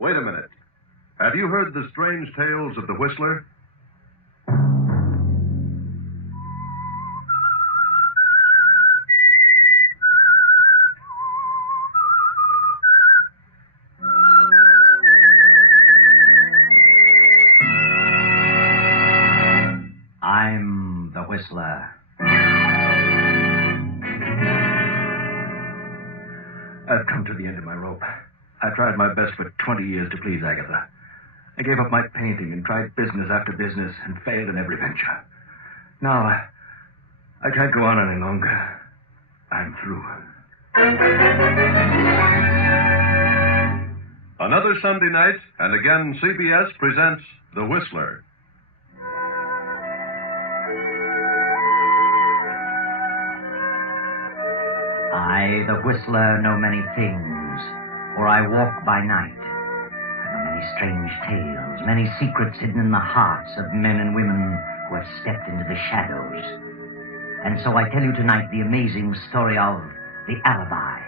Wait a minute. Have you heard the strange tales of the Whistler? I'm the Whistler. I've come to the end of my rope. I tried my best for 20 years to please Agatha. I gave up my painting and tried business after business and failed in every venture. Now, I can't go on any longer. I'm through. Another Sunday night, and again CBS presents The Whistler. I, the Whistler, know many things, for I walk by night. I know many strange tales, many secrets hidden in the hearts of men and women who have stepped into the shadows. And so I tell you tonight the amazing story of the Alibi.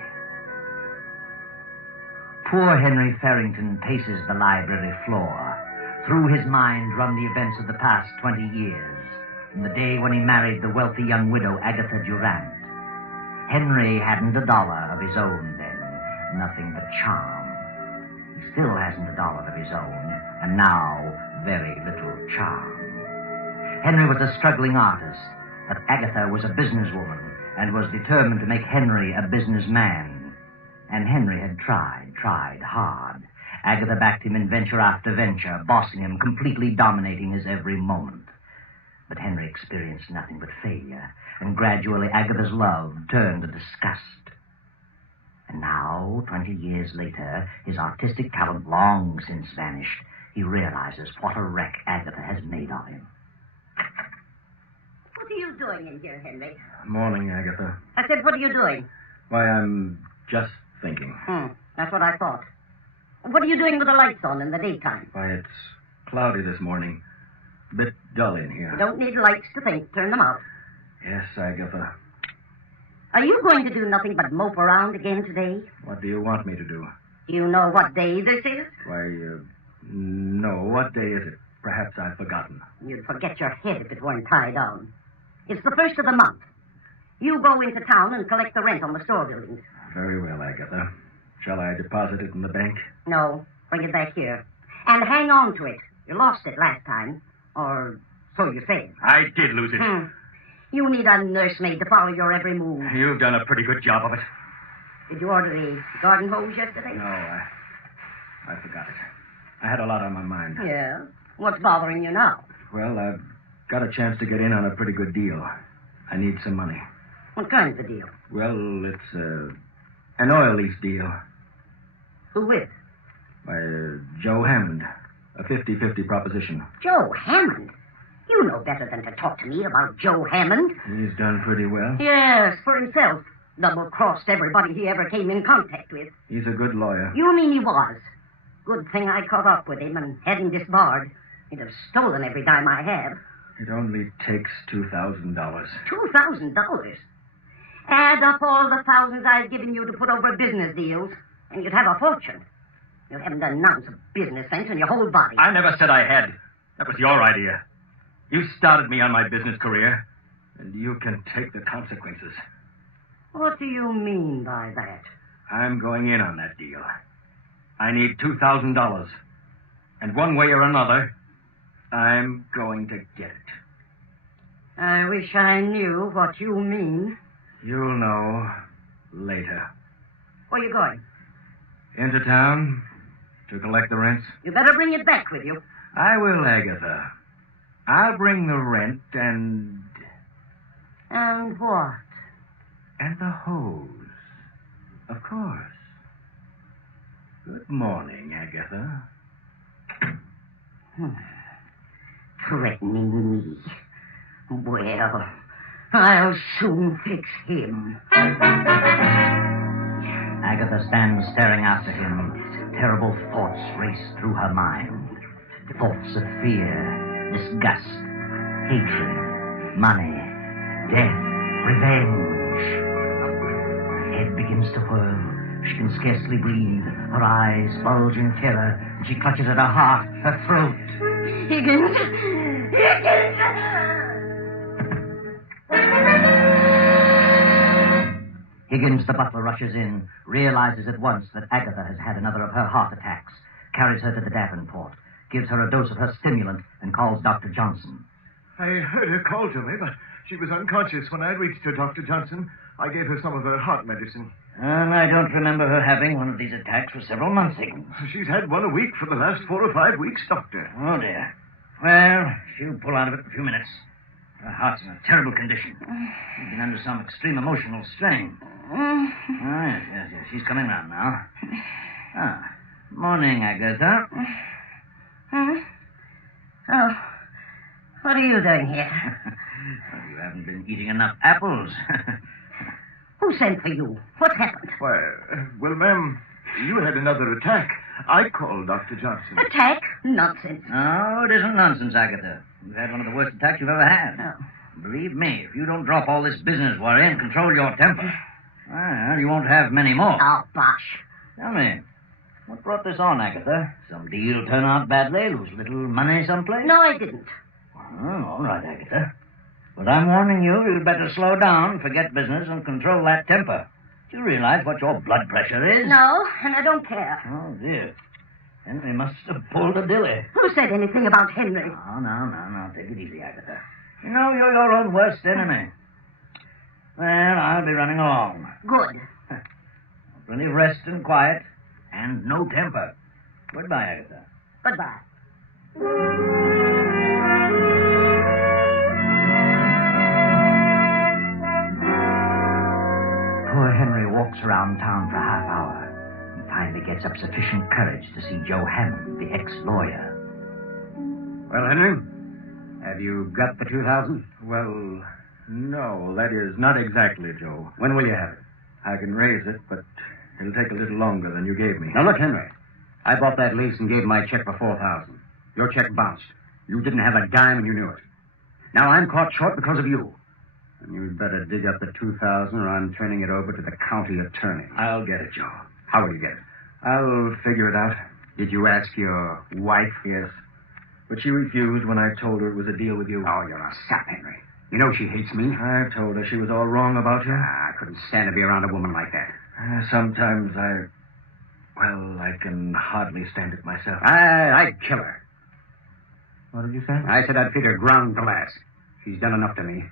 Poor Henry Farrington paces the library floor. Through his mind run the events of the past 20 years, from the day when he married the wealthy young widow Agatha Durant. Henry hadn't $1 of his own then, nothing but charm. He still hasn't $1 of his own, and now very little charm. Henry was a struggling artist, but Agatha was a businesswoman and was determined to make Henry a businessman. And Henry had tried hard. Agatha backed him in venture after venture, bossing him, completely dominating his every moment. But Henry experienced nothing but failure, and gradually Agatha's love turned to disgust. And now, 20 years later, his artistic talent long since vanished, he realizes what a wreck Agatha has made of him. What are you doing in here, Henry? Morning, Agatha. I said, what are you doing? Why, I'm just thinking. That's what I thought. What are you doing with the lights on in the daytime? Why, it's cloudy this morning. A bit dull in here. You don't need lights to think. Turn them out. Yes, Agatha. Are you going to do nothing but mope around again today? What do you want me to do? Do you know what day this is? Why, no. What day is it? Perhaps I've forgotten. You'd forget your head if it weren't tied on. It's the 1st of the month. You go into town and collect the rent on the store buildings. Very well, Agatha. Shall I deposit it in the bank? No. Bring it back here. And hang on to it. You lost it last time. Or so you said. I did lose it. You need a nursemaid to follow your every move. You've done a pretty good job of it. Did you order the garden hose yesterday? No, I forgot it. I had a lot on my mind. Yeah? What's bothering you now? Well, I've got a chance to get in on a pretty good deal. I need some money. What kind's the deal? Well, it's an oil lease deal. Who with? By Joe Hammond. A 50-50 proposition. Joe Hammond? You know better than to talk to me about Joe Hammond. He's done pretty well. Yes, for himself. Double-crossed everybody he ever came in contact with. He's a good lawyer. You mean he was? Good thing I caught up with him and had him disbarred. He'd have stolen every dime I have. It only takes $2,000. $2,000? Add up all the thousands I've given you to put over business deals, and you'd have a fortune. You haven't an ounce of business sense in your whole body. I never said I had. That was your idea. You started me on my business career, and you can take the consequences. What do you mean by that? I'm going in on that deal. I need $2,000. And one way or another, I'm going to get it. I wish I knew what you mean. You'll know later. Where are you going? Into town to collect the rents. You better bring it back with you. I will, Agatha. I'll bring the rent and... And what? And the hose. Of course. Good morning, Agatha. Threatening me. Well, I'll soon fix him. Agatha stands staring after him. Terrible thoughts race through her mind. Thoughts of fear, disgust, hatred, money, death, revenge. Her head begins to whirl. She can scarcely breathe. Her eyes bulge in terror, and she clutches at her heart, her throat. Higgins! Higgins, the butler, rushes in, realizes at once that Agatha has had another of her heart attacks, carries her to the Davenport, gives her a dose of her stimulant, and calls Dr. Johnson. I heard her call to me, but she was unconscious when I reached her, Dr. Johnson. I gave her some of her heart medicine. And I don't remember her having one of these attacks for several months, Higgins. She's had one a week for the last 4 or 5 weeks, Doctor. Oh, dear. Well, she'll pull out of it in a few minutes. Her heart's in a terrible condition. She's been under some extreme emotional strain. Yes. She's coming round now. Morning, Agatha. Oh, what are you doing here? Well, you haven't been eating enough apples. Who sent for you? What happened? Well, ma'am, you had another attack. I called Dr. Johnson. Attack? Nonsense. No, it isn't nonsense, Agatha. You've had one of the worst attacks you've ever had. Oh. Believe me, if you don't drop all this business worry and control your temper, well, you won't have many more. Oh, bosh. Tell me, what brought this on, Agatha? Some deal turn out badly? Lose little money someplace? No, I didn't. Oh, all right, Agatha. But I'm warning you, you'd better slow down, forget business, and control that temper. Do you realize what your blood pressure is? No, and I don't care. Oh, dear. Henry must have pulled a dilly. Who said anything about Henry? Oh, no. Take it easy, Agatha. You know, you're your own worst enemy. Well, I'll be running along. Good. Plenty of rest and quiet, and no temper. Goodbye, Agatha. Goodbye. Poor Henry walks around town for a half hour and finally gets up sufficient courage to see Joe Hammond, the ex-lawyer. Well, Henry, have you got the 2,000? Well, no, that is not exactly, Joe. When will you have it? I can raise it, but it'll take a little longer than you gave me. Now, look, Henry, I bought that lease and gave my check for 4,000. Your check bounced. You didn't have a dime and you knew it. Now I'm caught short because of you. And you'd better dig up the 2,000 or I'm turning it over to the county attorney. I'll get it, Joe. How will you get it? I'll figure it out. Did you ask your wife? Yes. But she refused when I told her it was a deal with you. Oh, you're a sap, Henry. You know she hates me. I told her she was all wrong about you. I couldn't stand to be around a woman like that. Sometimes I can hardly stand it myself. I'd kill her. What did you say? I said I'd feed her ground glass. She's done enough to me.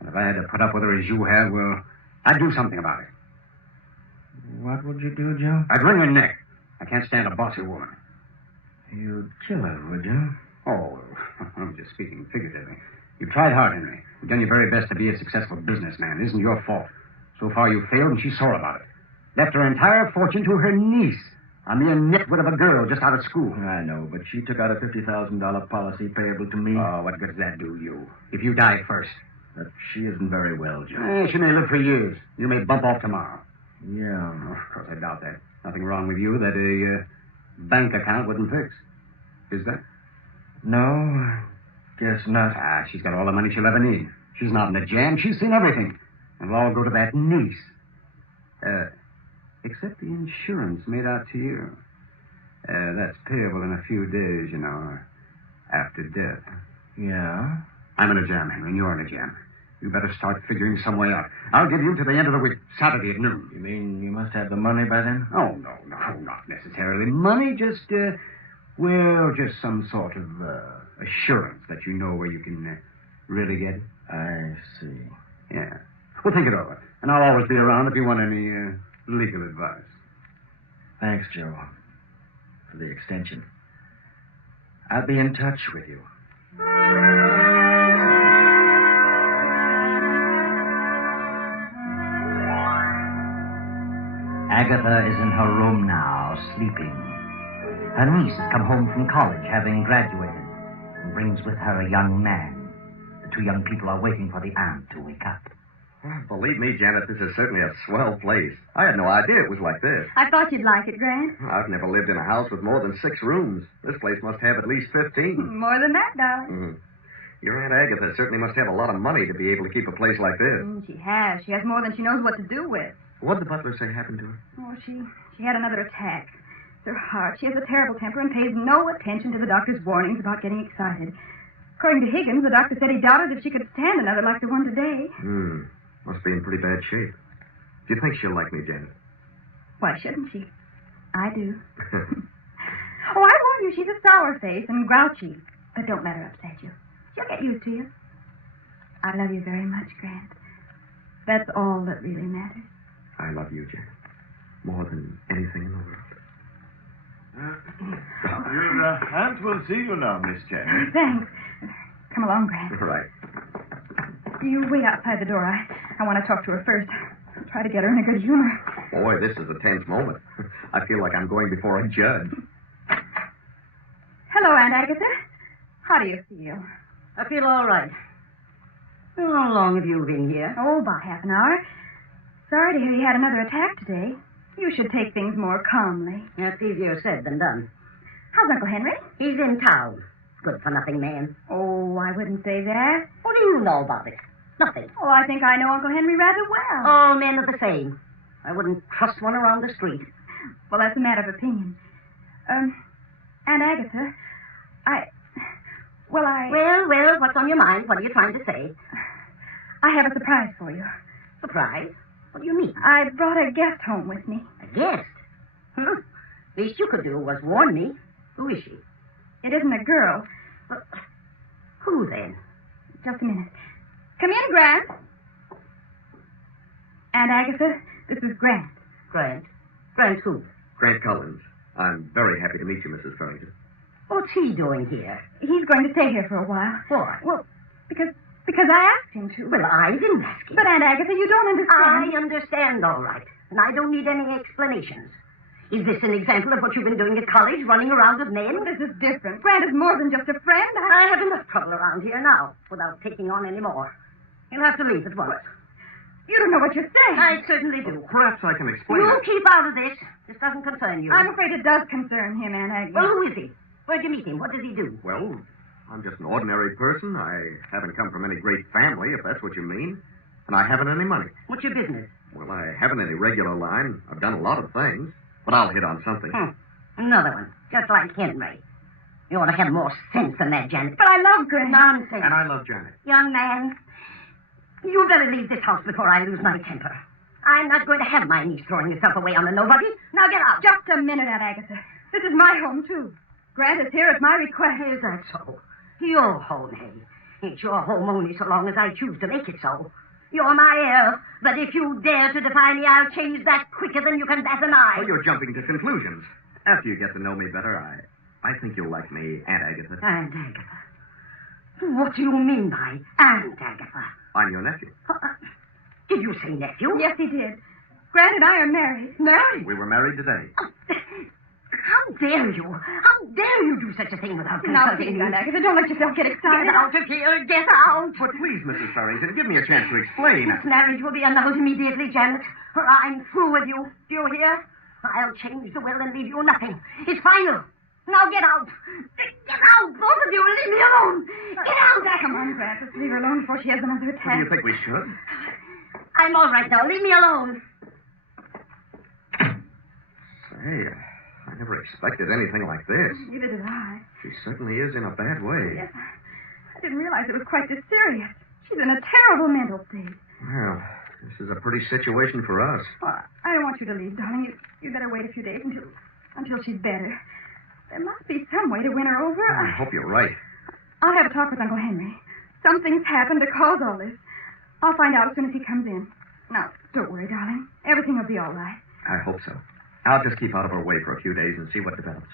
And if I had to put up with her as you have, well, I'd do something about it. What would you do, Joe? I'd wring her neck. I can't stand a bossy woman. You'd kill her, would you? Oh, I'm just speaking figuratively. You've tried hard, Henry. You've done your very best to be a successful businessman. It isn't your fault. So far, you failed, and she's sore about it. Left her entire fortune to her niece, a mere nitwit of a girl just out of school. I know, but she took out a $50,000 policy payable to me. Oh, what good does that do you? If you die first. But she isn't very well, Joe. She may live for years. You may bump off tomorrow. Yeah. Oh, of course, I doubt that. Nothing wrong with you that a bank account wouldn't fix. Is there? No, guess not. She's got all the money she'll ever need. She's not in a jam. She's seen everything. And it'll all go to that niece. Except the insurance made out to you. That's payable in a few days, you know, after death. Yeah? I'm in a jam, Henry, and you're in a jam. You better start figuring some way out. I'll give you to the end of the week, Saturday at noon. You mean you must have the money by then? Oh, no, not necessarily money. Just some sort of assurance that you know where you can really get it. I see. Yeah. Well, think it over. And I'll always be around if you want any legal advice. Thanks, Joe, for the extension. I'll be in touch with you. Agatha is in her room now, sleeping. Her niece has come home from college, having graduated, and brings with her a young man. The two young people are waiting for the aunt to wake up. Believe me, Janet, this is certainly a swell place. I had no idea it was like this. I thought you'd like it, Grant. I've never lived in a house with more than 6 rooms. This place must have at least 15. More than that, darling. Mm-hmm. Your Aunt Agatha certainly must have a lot of money to be able to keep a place like this. She has. She has more than she knows what to do with. What'd the butler say happened to her? Oh, she had another attack. her heart. She has a terrible temper and pays no attention to the doctor's warnings about getting excited. According to Higgins, the doctor said he doubted if she could stand another like the one today. Must be in pretty bad shape. Do you think she'll like me, Janet? Why shouldn't she? I do. Oh, I warn you, she's a sour face and grouchy. But don't let her upset you. She'll get used to you. I love you very much, Grant. That's all that really matters. I love you, Janet. More than anything in the world. Your aunt will see you now, Miss Janet. Thanks. Come along, Grant. Right. You wait outside the door. I want to talk to her first. Try to get her in a good humor. Boy, this is a tense moment. I feel like I'm going before a judge. Hello, Aunt Agatha. How do you feel? I feel all right. How long have you been here? Oh, about half an hour. Sorry to hear you had another attack today. You should take things more calmly. That's easier said than done. How's Uncle Henry? He's in town. Good-for-nothing man. Oh, I wouldn't say that. What do you know about it? Nothing. Oh, I think I know Uncle Henry rather well. All men are the same. I wouldn't trust one around the street. Well, that's a matter of opinion. Aunt Agatha, Well, what's on your mind? What are you trying to say? I have a surprise for you. Surprise? What do you mean? I brought a guest home with me. A guest? Least you could do was warn me. Who is she? It isn't a girl. Who then? Just a minute. Come in, Grant. Aunt Agatha, this is Grant. Grant? Grant who? Grant Collins. I'm very happy to meet you, Mrs. Farrington. What's he doing here? He's going to stay here for a while. Why? Well, because I asked him to. Well, I didn't ask him. But, Aunt Agatha, you don't understand. I understand, all right. And I don't need any explanations. Is this an example of what you've been doing at college, running around with men? This is different. Grant is more than just a friend. I have enough trouble around here now without taking on any more. You'll have to leave at once. You don't know what you're saying. I certainly do. Perhaps I can explain You it. keep out of this. This doesn't concern you. I'm afraid it does concern him, Aunt Agatha. Well, who is he? Where'd you meet him? What does he do? Well, I'm just an ordinary person. I haven't come from any great family, if that's what you mean. And I haven't any money. What's your business? Well, I haven't any regular line. I've done a lot of things. But I'll hit on something. Another one. Just like Henry. You ought to have more sense than that, Janet. But I love Grant. Nonsense. And I love Janet. Young man, you better leave this house before I lose my temper. I'm not going to have my niece throwing herself away on a nobody. Now get out. Just a minute, Aunt Agatha. This is my home, too. Grant is here at my request. Is that so? Your home, hey? It's your home only so long as I choose to make it so. You're my heir, but if you dare to defy me, I'll change that quicker than you can bat an eye. Well, you're jumping to conclusions. After you get to know me better, I think you'll like me, Aunt Agatha. Aunt Agatha? What do you mean by Aunt Agatha? I'm your nephew. Did you say nephew? Yes, he did. Grant and I are married. Married? We were married today. How dare you? How dare you do such a thing without Now, consulting please, me? Aunt Agatha, don't let yourself get excited. Get out of here. Get out. But please, Mrs. Farrington, give me a chance to explain. This marriage will be annulled immediately, Janet, or I'm through with you. Do you hear? I'll change the will and leave you nothing. It's final. Now get out. Get out, both of you, and leave me alone. Get out. Come on, Grant. Let's leave her alone before she has another What attack. do you think we should? I'm all right now. Leave me alone. Say, I never expected anything like this. Neither did I. She certainly is in a bad way. Yes. I didn't realize it was quite this serious. She's in a terrible mental state. Well, this is a pretty situation for us. Well, I don't want you to leave, darling. You better wait a few days until she's better. There must be some way to win her over. I hope you're right. I'll have a talk with Uncle Henry. Something's happened to cause all this. I'll find out as soon as he comes in. Now, don't worry, darling. Everything will be all right. I hope so. I'll just keep out of her way for a few days and see what develops.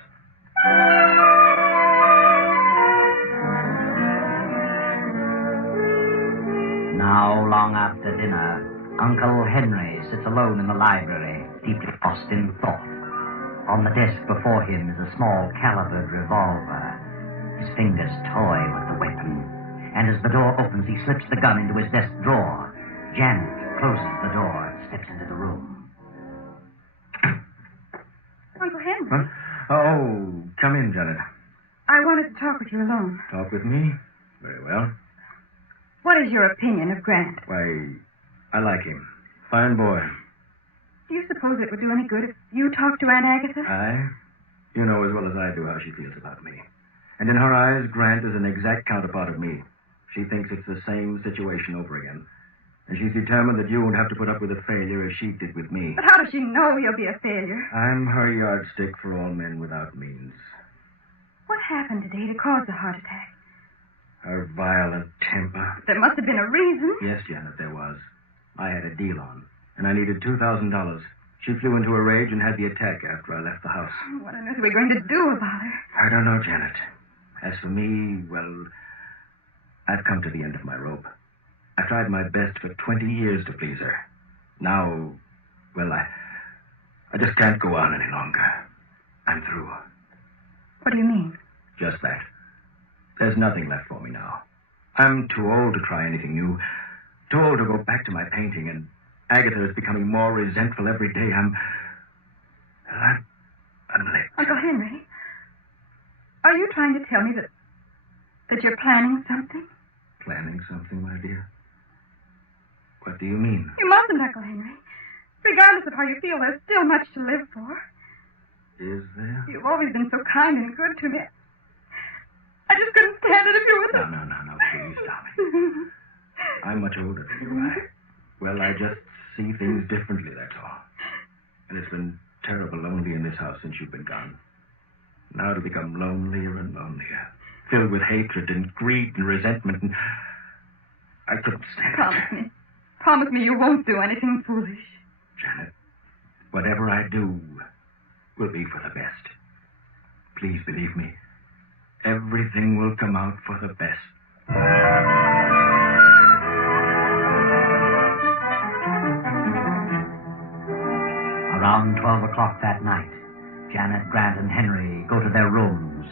Now, long after dinner, Uncle Henry sits alone in the library, deeply lost in thought. On the desk before him is a small calibered revolver. His fingers toy with the weapon, and as the door opens, he slips the gun into his desk drawer. Janet closes the door and steps into the room. Uncle Henry, Huh? Oh, come in, Janet. I wanted to talk with you alone. Talk with me? Very well. What is your opinion of Grant? Why, I like him. Fine boy. Do you suppose it would do any good if you talked to Aunt Agatha? I? You know as well as I do how she feels about me. And in her eyes, Grant is an exact counterpart of me. She thinks it's the same situation over again. And she's determined that you won't have to put up with a failure as she did with me. But how does she know you'll be a failure? I'm her yardstick for all men without means. What happened today to cause the heart attack? Her violent temper. There must have been a reason. Yes, Janet, there was. I had a deal on, and I needed $2,000. She flew into a rage and had the attack after I left the house. What on earth are we going to do about her? I don't know, Janet. As for me, well, I've come to the end of my rope. I've tried my best for 20 years to please her. Now, well, I just can't go on any longer. I'm through. What do you mean? Just that. There's nothing left for me now. I'm too old to try anything new. Too old to go back to my painting, and Agatha is becoming more resentful every day. I'm licked. Uncle Henry, are you trying to tell me that you're planning something? Planning something, my dear? What do you mean? You mustn't, Uncle Henry. Regardless of how you feel, there's still much to live for. Is there? You've always been so kind and good to me. I just couldn't stand it if you were... No, please, darling. I'm much older than you are. Well, I just see things differently, that's all. And it's been terrible lonely in this house since you've been gone. Now to become lonelier and lonelier, filled with hatred and greed and resentment, and I couldn't stand it. Promise me you won't do anything foolish. Janet, whatever I do will be for the best. Please believe me. Everything will come out for the best. Around 12 o'clock that night, Janet, Grant, and Henry go to their rooms.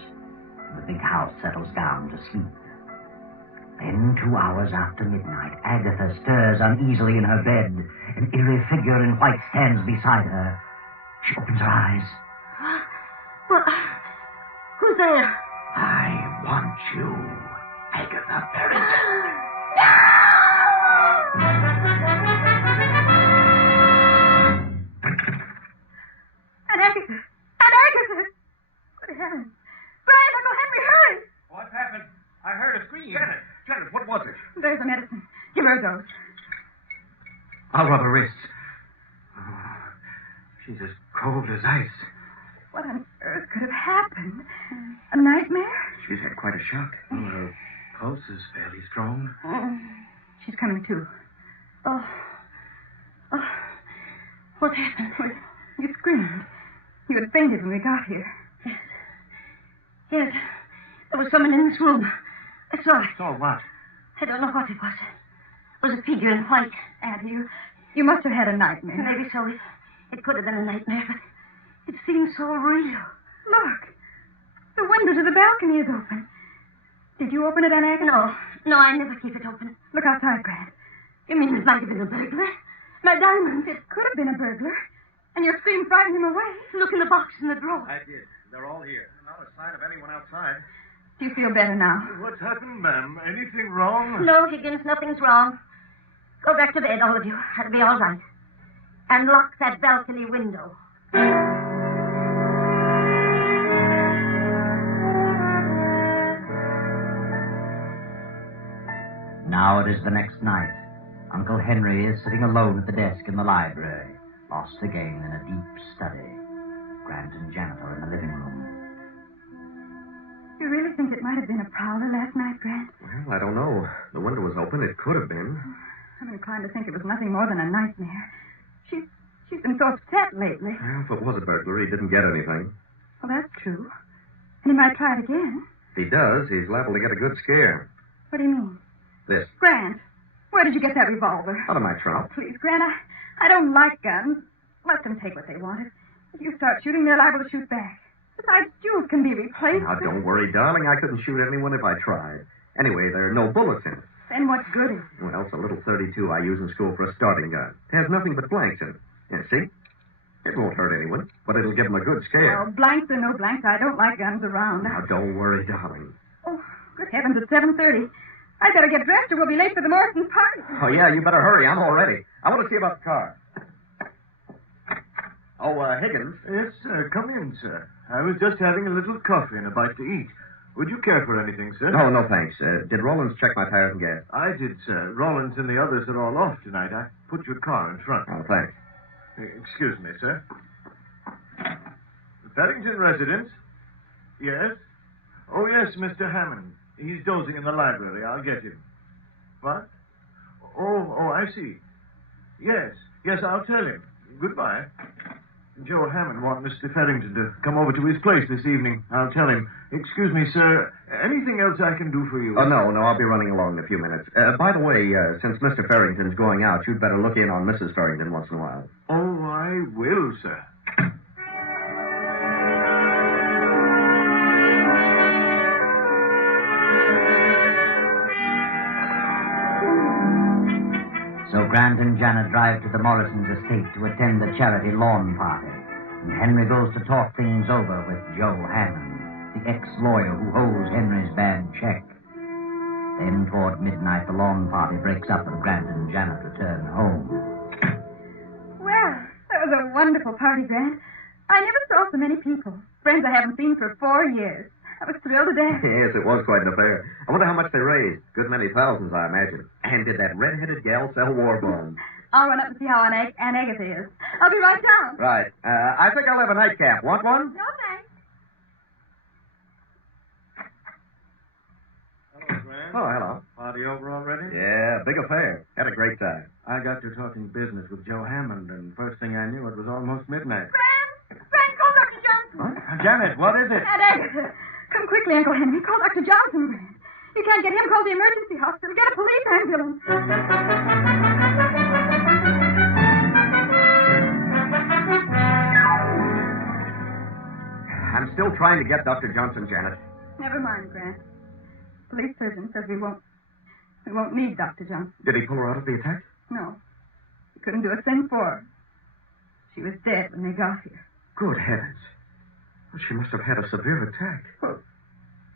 The big house settles down to sleep. Then, 2 hours after midnight, Agatha stirs uneasily in her bed. An eerie figure in white stands beside her. She opens her eyes. Well, who's there? I want you, Agatha Barrington. And Agatha! Good heavens! Brian, Uncle Henry, hurry! What happened? I heard a scream. Janet, what was it? There's the medicine. Give her a dose. I'll rub her wrists. Oh, she's as cold as ice. What on earth could have happened? A nightmare? She's had quite a shock. Well, her pulse is fairly strong. She's coming to. Oh. What happened? Well, you screamed. You had fainted when we got here. Yes. There was someone in this room. I saw it. Saw what? I don't know what it was. It was a figure in white. Abby, you must have had a nightmare. Maybe so. It could have been a nightmare, but it seemed so real. Look. The window to the balcony is open. Did you open it, Aunt Agatha? No, I never keep it open. Look outside, Grant. You mean it might have been a burglar? My diamonds. It could have been a burglar. And your scream frightened him away. Look in the box in the drawer. I did. They're all here. Not a sign of anyone outside. Do you feel better now? What's happened, ma'am? Anything wrong? No, Higgins, nothing's wrong. Go back to bed, all of you. That'll be all right. And lock that balcony window. Now it is the next night. Uncle Henry is sitting alone at the desk in the library, lost again in a deep study. Grant and Janet are in the living room. You really think it might have been a prowler last night, Grant? Well, I don't know. The window was open. It could have been. I'm inclined to think it was nothing more than a nightmare. She's been so upset lately. Well, if it was a burglary, he didn't get anything. Well, that's true. And he might try it again. If he does, he's liable to get a good scare. What do you mean? This. Grant, where did you get that revolver? Out of my trunk. Please, Grant, I don't like guns. Let them take what they want. If you start shooting, they're liable to shoot back. Besides, jewels can be replaced. Now, don't worry, darling. I couldn't shoot anyone if I tried. Anyway, there are no bullets in it. Then what good is it? Well, it's a little .32 I use in school for a starting gun. It has nothing but blanks in it. Yeah, see? It won't hurt anyone, but it'll give them a good scare. Well, blanks or no blanks, I don't like guns around. Now, don't worry, darling. Oh, good heavens, it's 7:30. I better get dressed or we'll be late for the Morrison party. Oh, yeah, you better hurry. I'm all ready. I want to see about the car. Oh, Higgins. Yes, sir. Come in, sir. I was just having a little coffee and a bite to eat. Would you care for anything, sir? No, no, thanks. Did Rollins check my tires and gas? I did, sir. Rollins and the others are all off tonight. I put your car in front. Oh, thanks. Excuse me, sir. The Farrington residence? Yes? Oh, yes, Mr. Hammond. He's dozing in the library. I'll get him. What? Oh, I see. Yes, I'll tell him. Goodbye. Joe Hammond wants Mr. Farrington to come over to his place this evening. I'll tell him. Excuse me, sir. Anything else I can do for you? Oh, no, I'll be running along in a few minutes. By the way, since Mr. Farrington's going out, you'd better look in on Mrs. Farrington once in a while. Oh, I will, sir. So Grant and Janet drive to the Morrisons' estate to attend the charity lawn party. And Henry goes to talk things over with Joe Hammond, the ex-lawyer who holds Henry's bad check. Then, toward midnight, the lawn party breaks up and Grant and Janet return home. Well, that was a wonderful party, Grant. I never saw so many people. Friends I haven't seen for 4 years. I was thrilled to death. Yes, it was quite an affair. I wonder how much they raised. Good many thousands, I imagine. And did that red-headed gal sell war bonds? I'll run up and see how Aunt Agatha is. I'll be right down. Right. I think I'll have a nightcap. Want one? No, thanks. Hello, Grant. Oh, hello. Party over already? Yeah, big affair. Had a great time. I got to talking business with Joe Hammond, and first thing I knew, it was almost midnight. Frank, call Dr. Johnson. What? Janet, what is it? Aunt Agatha. Come quickly, Uncle Henry. Call Dr. Johnson, Grant. You can't get him. Call the emergency hospital. Get a police ambulance. I'm still trying to get Dr. Johnson, Janet. Never mind, Grant. Police surgeon says we won't need Dr. Johnson. Did he pull her out of the attack? No. He couldn't do a thing for her. She was dead when they got here. Good heavens. Well, she must have had a severe attack. Well,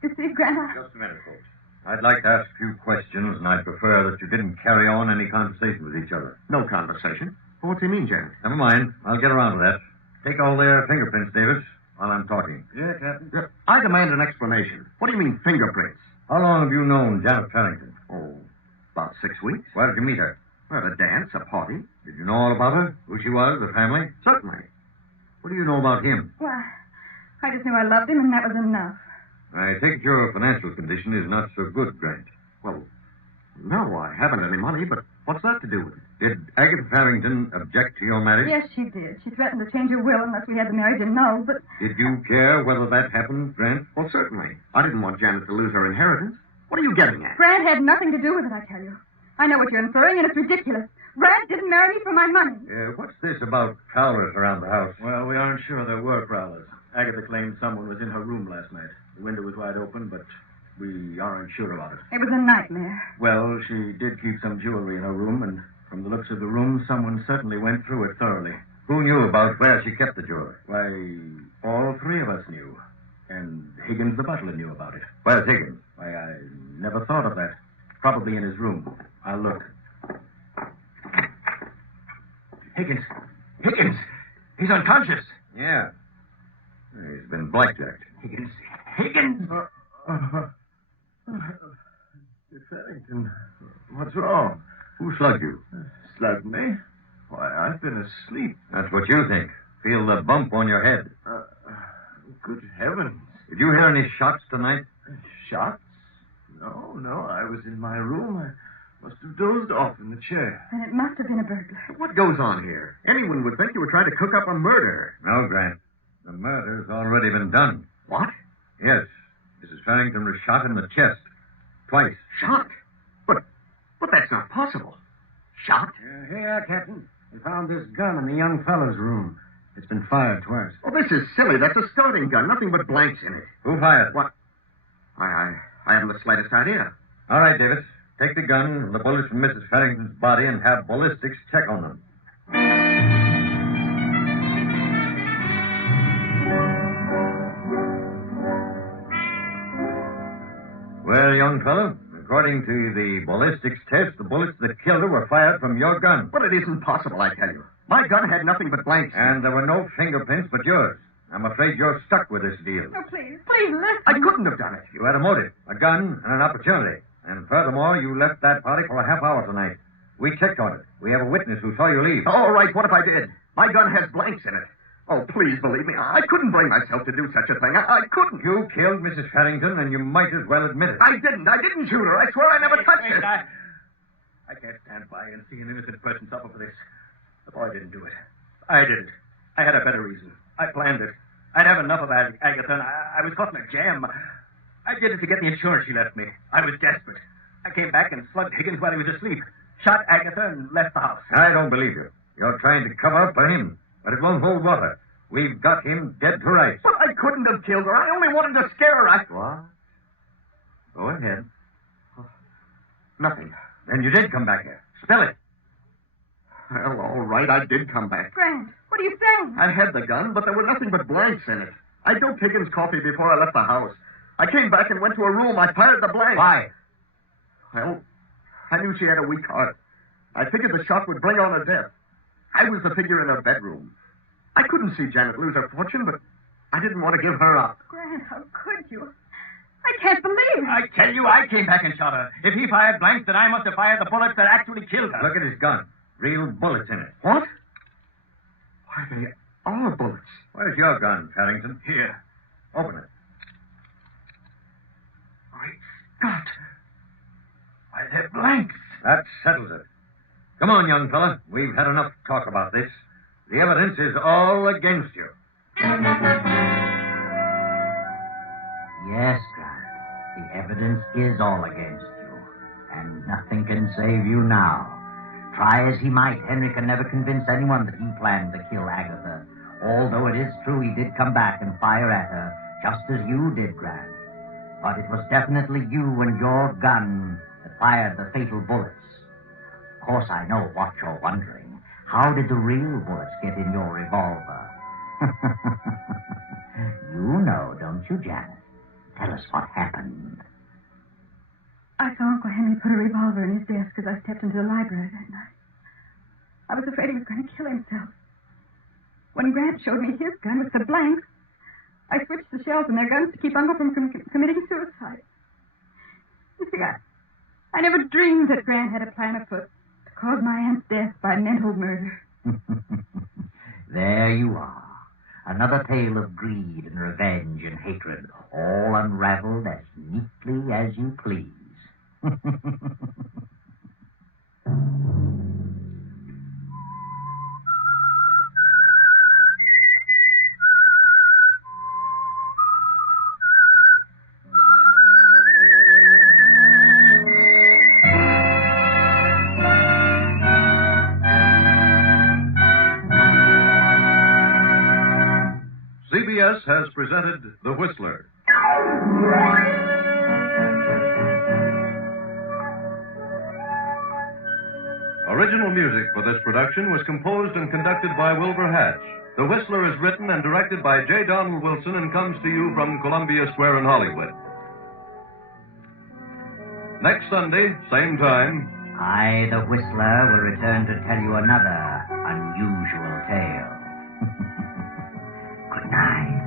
you see, Grant, Just a minute, folks. I'd like to ask a few questions, and I'd prefer that you didn't carry on any conversation with each other. No conversation. Well, what do you mean, Janet? Never mind. I'll get around to that. Take all their fingerprints, Davis, while I'm talking. Yeah, Captain. I demand an explanation. What do you mean, fingerprints? How long have you known Janet Farrington? Oh, about 6 weeks. Where did you meet her? At a dance, a party. Did you know all about her? Who she was, the family? Certainly. What do you know about him? well, I just knew I loved him, and that was enough. I take it your financial condition is not so good, Grant. Well, no, I haven't any money, but what's that to do with it? Did Agatha Farrington object to your marriage? Yes, she did. She threatened to change her will unless we had the marriage annulled, but Did you care whether that happened, Grant? Well, certainly. I didn't want Janet to lose her inheritance. What are you getting at? Grant had nothing to do with it, I tell you. I know what you're inferring, and it's ridiculous. Grant didn't marry me for my money. What's this about prowlers around the house? Well, we aren't sure there were prowlers. Agatha claimed someone was in her room last night. The window was wide open, but we aren't sure about it. It was a nightmare. Well, she did keep some jewelry in her room, and from the looks of the room, someone certainly went through it thoroughly. Who knew about where she kept the jewelry? Why, all three of us knew. And Higgins the butler knew about it. Where's Higgins? Why, I never thought of that. Probably in his room. I'll look. Higgins! He's unconscious! Yeah. He's been blackjacked. Higgins! Farrington, what's wrong? Who slugged you? Slugged me? Why, I've been asleep. That's what you think. Feel the bump on your head. Good heavens. Did you hear any shots tonight? Shots? No, I was in my room. I must have dozed off in the chair. And it must have been a burglar. What goes on here? Anyone would think you were trying to cook up a murder. No, Grant. The murder's already been done. What? Yes. Mrs. Farrington was shot in the chest. Twice. Shot? But that's not possible. Shot? Here, Captain. We found this gun in the young fellow's room. It's been fired twice. Oh, this is silly. That's a starting gun. Nothing but blanks in it. Who fired? What? I haven't the slightest idea. All right, Davis. Take the gun and the bullets from Mrs. Farrington's body and have ballistics check on them. Well, young fellow, according to the ballistics test, the bullets that killed her were fired from your gun. But it isn't possible, I tell you. My gun had nothing but blanks in it. And there were no fingerprints but yours. I'm afraid you're stuck with this deal. Oh, please, listen. I couldn't have done it. You had a motive, a gun, and an opportunity. And furthermore, you left that party for a half hour tonight. We checked on it. We have a witness who saw you leave. All right, what if I did? My gun has blanks in it. Oh, please believe me. I couldn't bring myself to do such a thing. I couldn't. You killed Mrs. Farrington, and you might as well admit it. I didn't. I didn't shoot her. I swear I never touched her. I can't stand by and see an innocent person suffer for this. The boy didn't do it. I did it. I had a better reason. I planned it. I'd have enough of Agatha, and I was caught in a jam. I did it to get the insurance she left me. I was desperate. I came back and slugged Higgins while he was asleep, shot Agatha, and left the house. I don't believe you. You're trying to cover up for him, but it won't hold water. We've got him dead to rights. But I couldn't have killed her. I only wanted to scare her. What? Go ahead. Nothing. Then you did come back here. Spill it. Well, all right, I did come back. Grant, what are you saying? I had the gun, but there were nothing but blanks in it. I doped Higgins' coffee before I left the house. I came back and went to her room. I fired the blanks. Why? Well, I knew she had a weak heart. I figured the shot would bring on her death. I was the figure in her bedroom. I couldn't see Janet lose her fortune, but I didn't want to give her up. Grant, how could you? I can't believe it. I tell you, I came back and shot her. If he fired blanks, then I must have fired the bullets that actually killed her. Look at his gun. Real bullets in it. What? Why, they are bullets. Where's your gun, Farrington? Here. Open it. Great Scott. Why, they're blanks. That settles it. Come on, young fella. We've had enough talk about this. The evidence is all against you. Yes, Grant. The evidence is all against you. And nothing can save you now. Try as he might, Henry can never convince anyone that he planned to kill Agatha. Although it is true he did come back and fire at her, just as you did, Grant. But it was definitely you and your gun that fired the fatal bullets. Of course, I know what you're wondering. How did the real bullets get in your revolver? You know, don't you, Janet? Tell us what happened. I saw Uncle Henry put a revolver in his desk as I stepped into the library that night. I was afraid he was going to kill himself. When Grant showed me his gun with the blanks, I switched the shells in their guns to keep Uncle from committing suicide. You see, I never dreamed that Grant had a plan afoot to cause my aunt's death by mental murder. There you are. Another tale of greed and revenge and hatred, all unraveled as neatly as you please. CBS has presented The Whistler. Original music for this production was composed and conducted by Wilbur Hatch. The Whistler is written and directed by J. Donald Wilson and comes to you from Columbia Square in Hollywood. Next Sunday, same time, I, the Whistler, will return to tell you another unusual tale. Good night.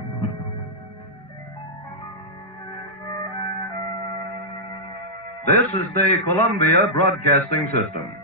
This is the Columbia Broadcasting System.